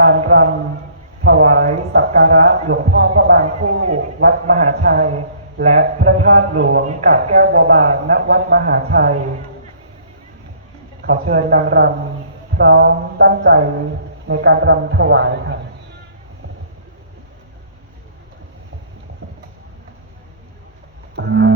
การรำถวายสักการะหลวงพ่อพระบางคู่ วัดมหาชัย และพระธาตุหลวงกาบแก้วบัวบานณวัดมหาชัย ขอเชิญนางรำพร้อมตั้งใจในการรำถวายค่ะด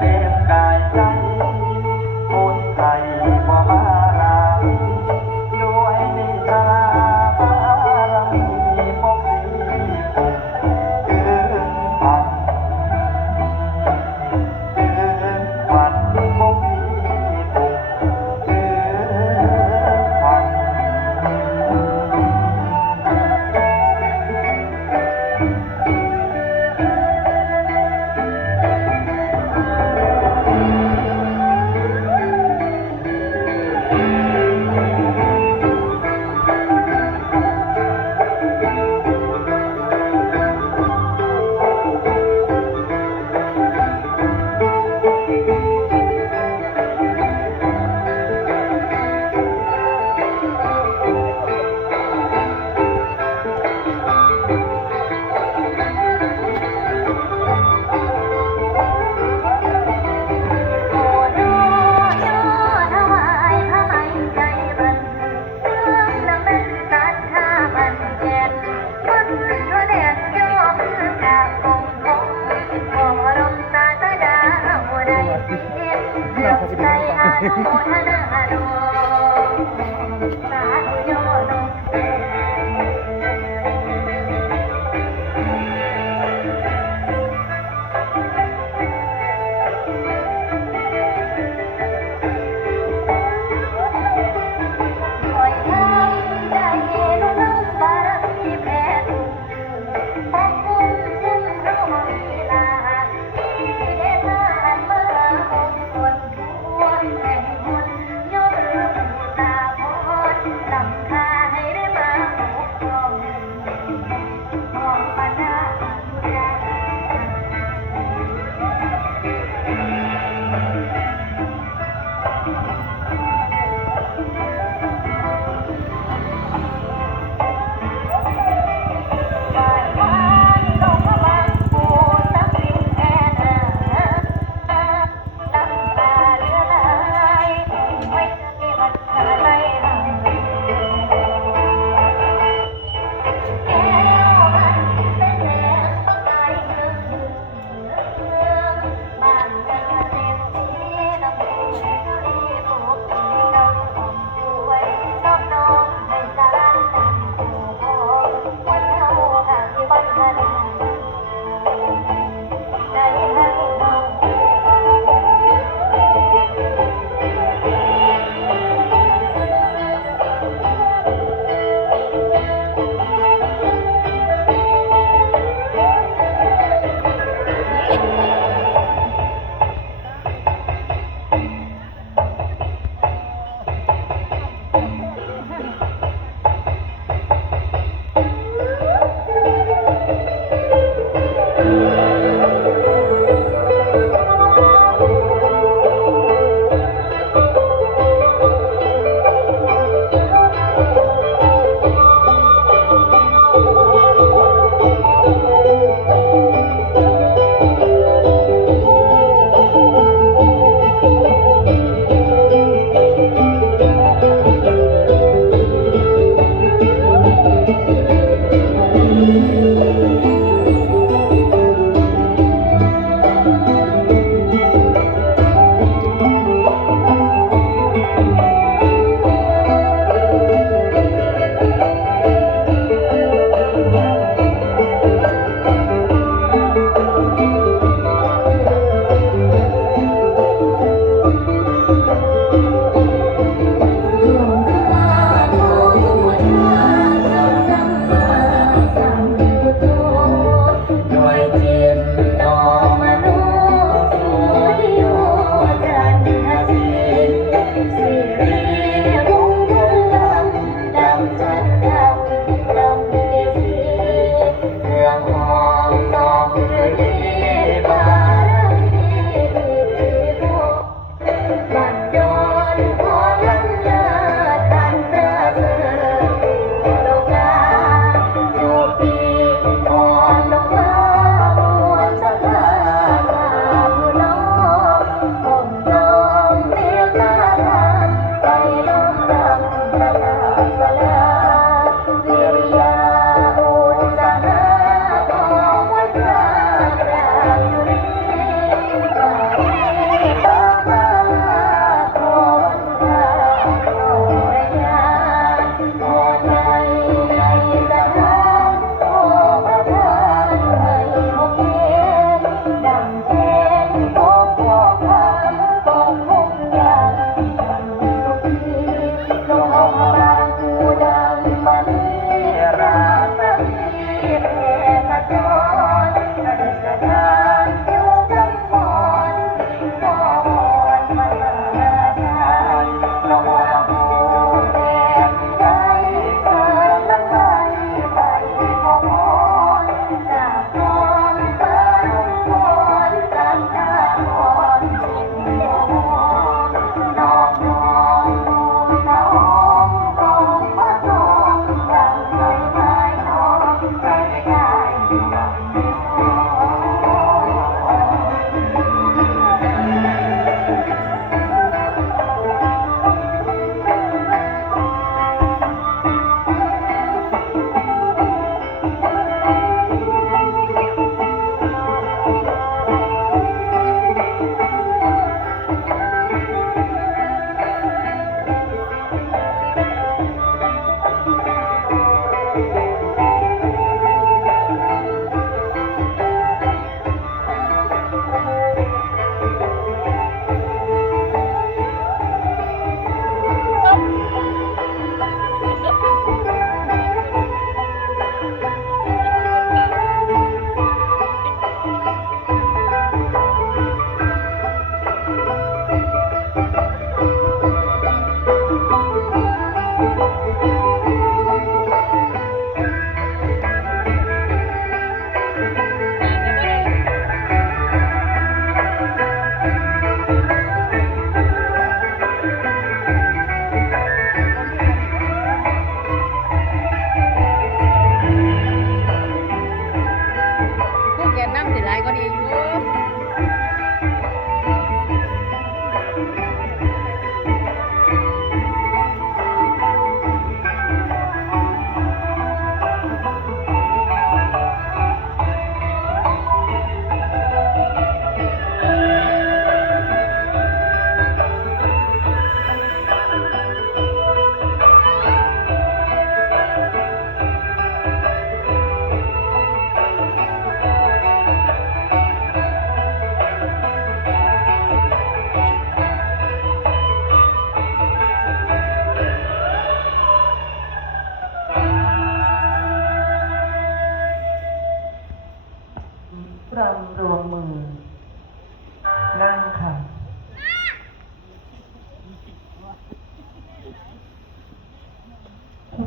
there. Eh, 了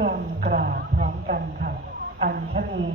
รำกราบพร้อมกันค่ะ อัญชลี